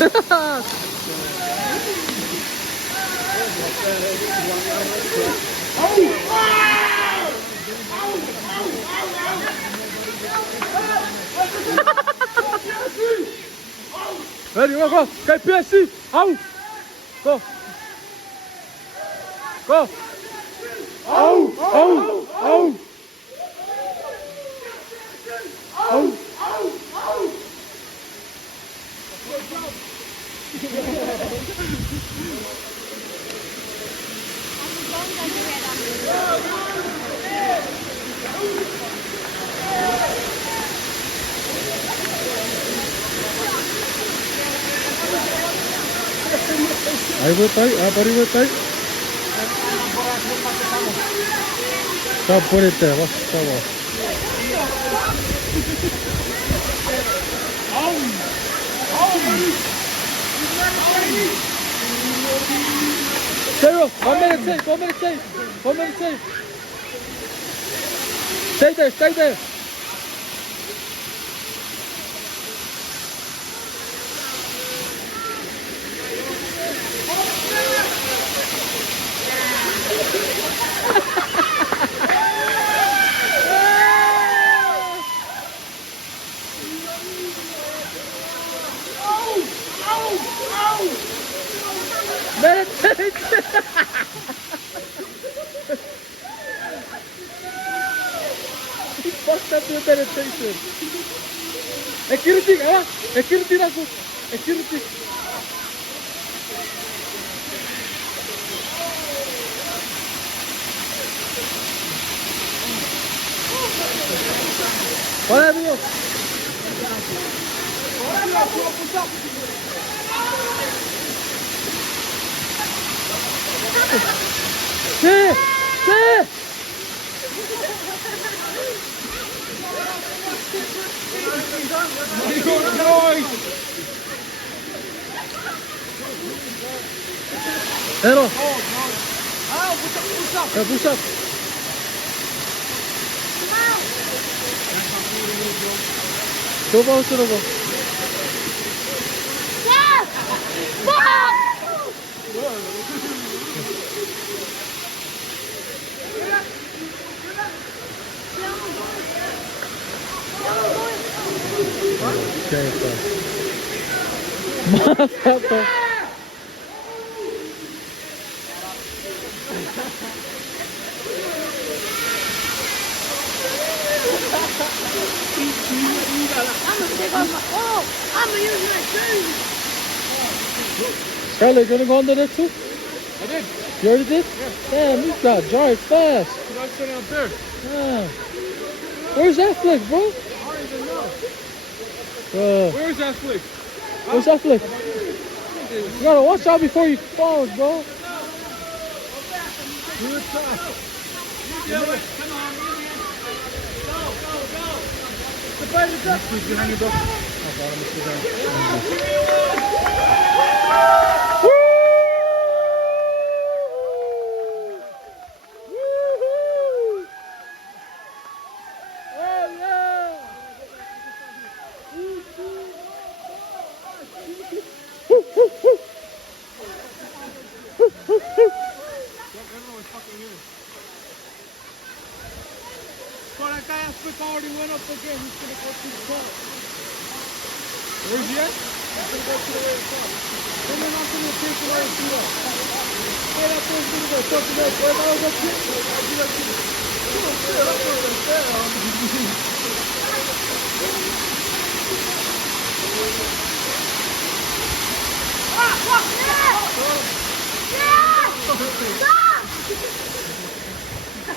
Ready, go. KPSC. Out. Go. Go. Out. Arriba tight. Stop, put it there. Watch the stop. Zero. 1 minute safe. Stay there. Meditate. He fucked up with meditation. Security aku. Security. Olha, amigo. Sí. Pero. Push up. Show. Mata. I'm gonna use my jersey. Skyler, you gonna go under there too? I did. You already did? Yeah. Damn, you got dry fast. I was sitting up there. Yeah. Where's that flick, bro? I don't even know. Where's that flick? Where's that flick? You gotta watch out before you fall, bro. Good time. You do it. Come on, Go. He's behind you, bro. That guy already went up again. He's gonna go to the top. Where's he at? He's gonna go to the way top. Come on, I'm gonna take it over to you. Hey, that boy's gonna go talk to that boy. That was up here. I'll be like, come on, stay up there.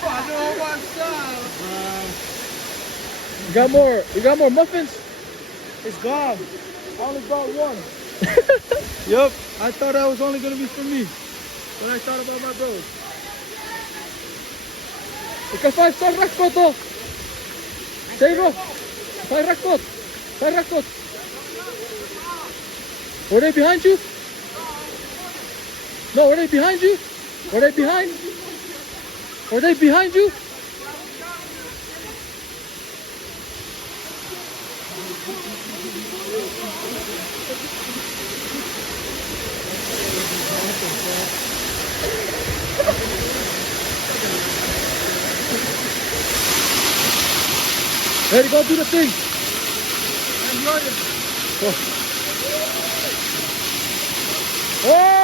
I know what's up. You got more muffins? It's gone. I only brought one. Yep. I thought that was only gonna be for me. But I thought about my bros. Ika 5-star rakpot to. Say bro. 5 rakpot. Were they behind you? No, were they behind you? Were they behind you? Ready, go do the thing. I'm running. Go. Oh!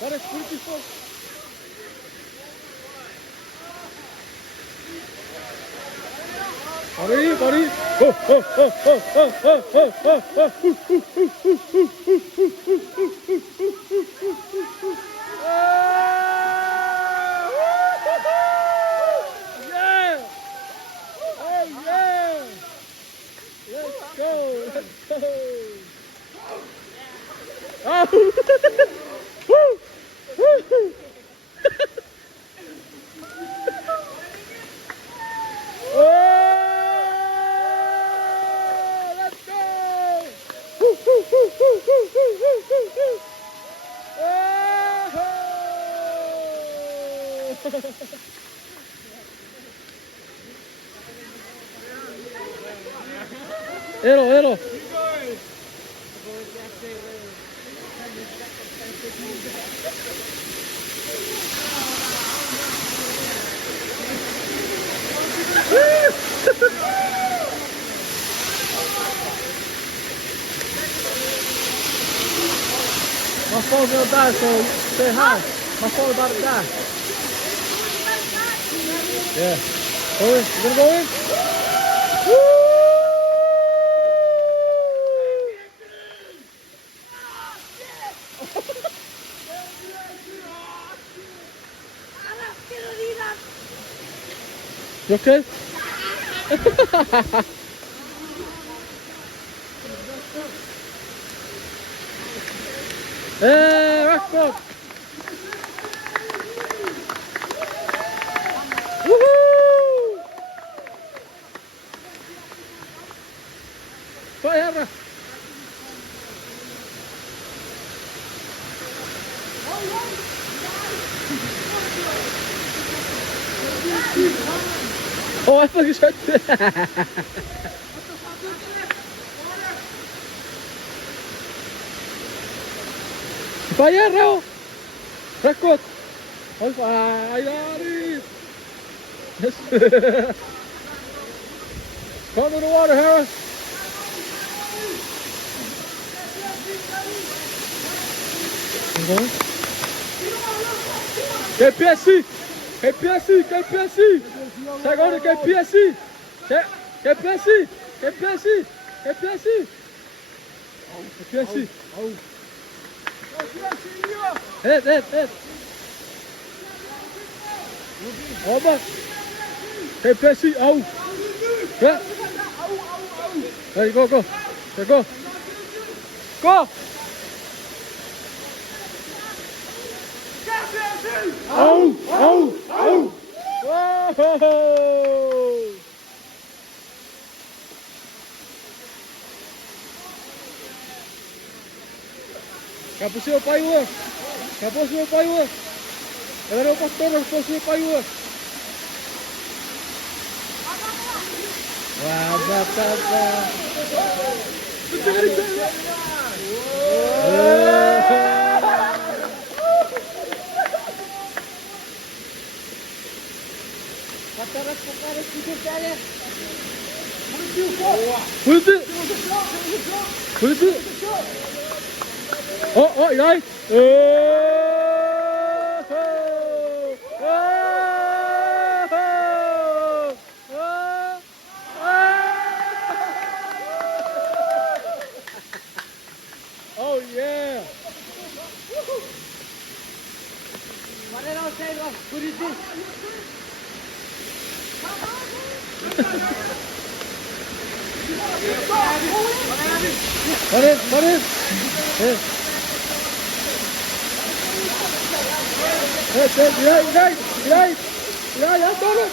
That is beautiful. Buddy, buddy. Oh, oh, oh, oh, oh, oh, oh, oh, yeah! Oh, yeah! Let's go, let's go! Oh! Woo! Woo! It'll. My phone's gonna die, so say hi. My phone's about to die. Yeah. Go in. You gonna go in? Woo! You okay? Hey, rock up! Woohoo! Fire! Oh, I thought you said Fire, Rao! Record! Oh, fire! Yes! Come to the water, Harris! KPSC! KPSC! KPSC! Seconde, KPSC! KPSC! KPSC! KPSC! KPSC! Hit! Oba! KPSC! Oh! Yeah! Hey, go! Hey, go! Go! Oh! Whoa! Capuz o paiua! Capuz o paiua! Era o pastor, capuz o paiua! Wah, batata! Hızlı. Oh, yay. Oh yeah. What did I say? What is this? What is? Right, I got it.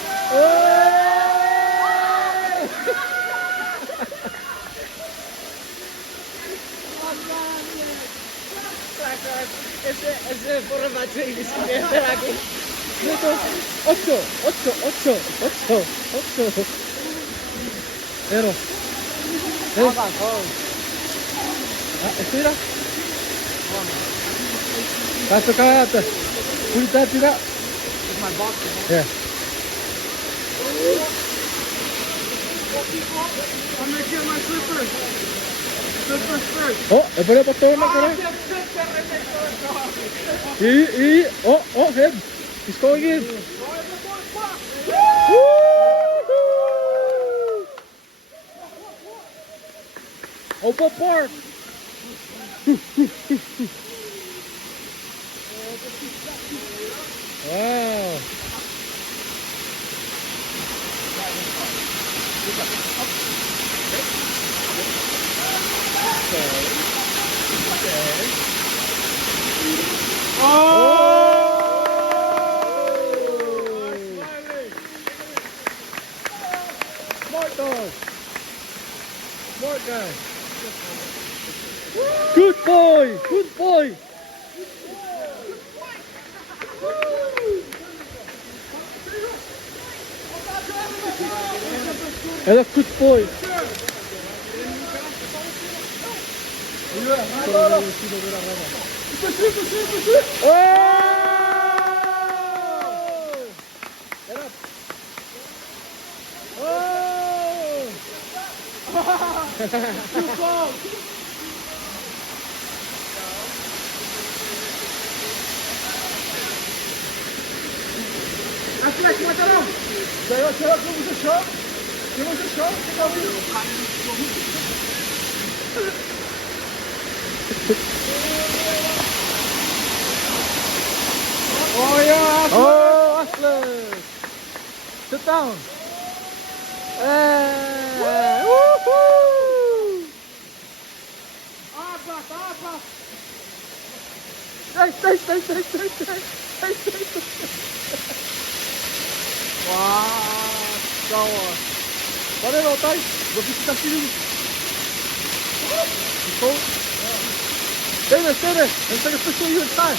ese porra macho y que se queda aquí. 8, 8, 8, 8, 8. Pero. Estira. That's okay. Put that to that. It's my box. Yeah. I'm gonna get my slippers. Slippers first. Oh, le ponemos todo en la cara. Oh, him. He's going in. Woo! Open park. Wow. Smart dog. Smart guy. Good boy. Good boy. That's a good boy. Oh yeah. Oh, Ashley. Sit down. Woohoo! Stay. Wow. Sour. Valeu, Altai. Vou visitar filho. Stay there. I'm taking a picture of you inside.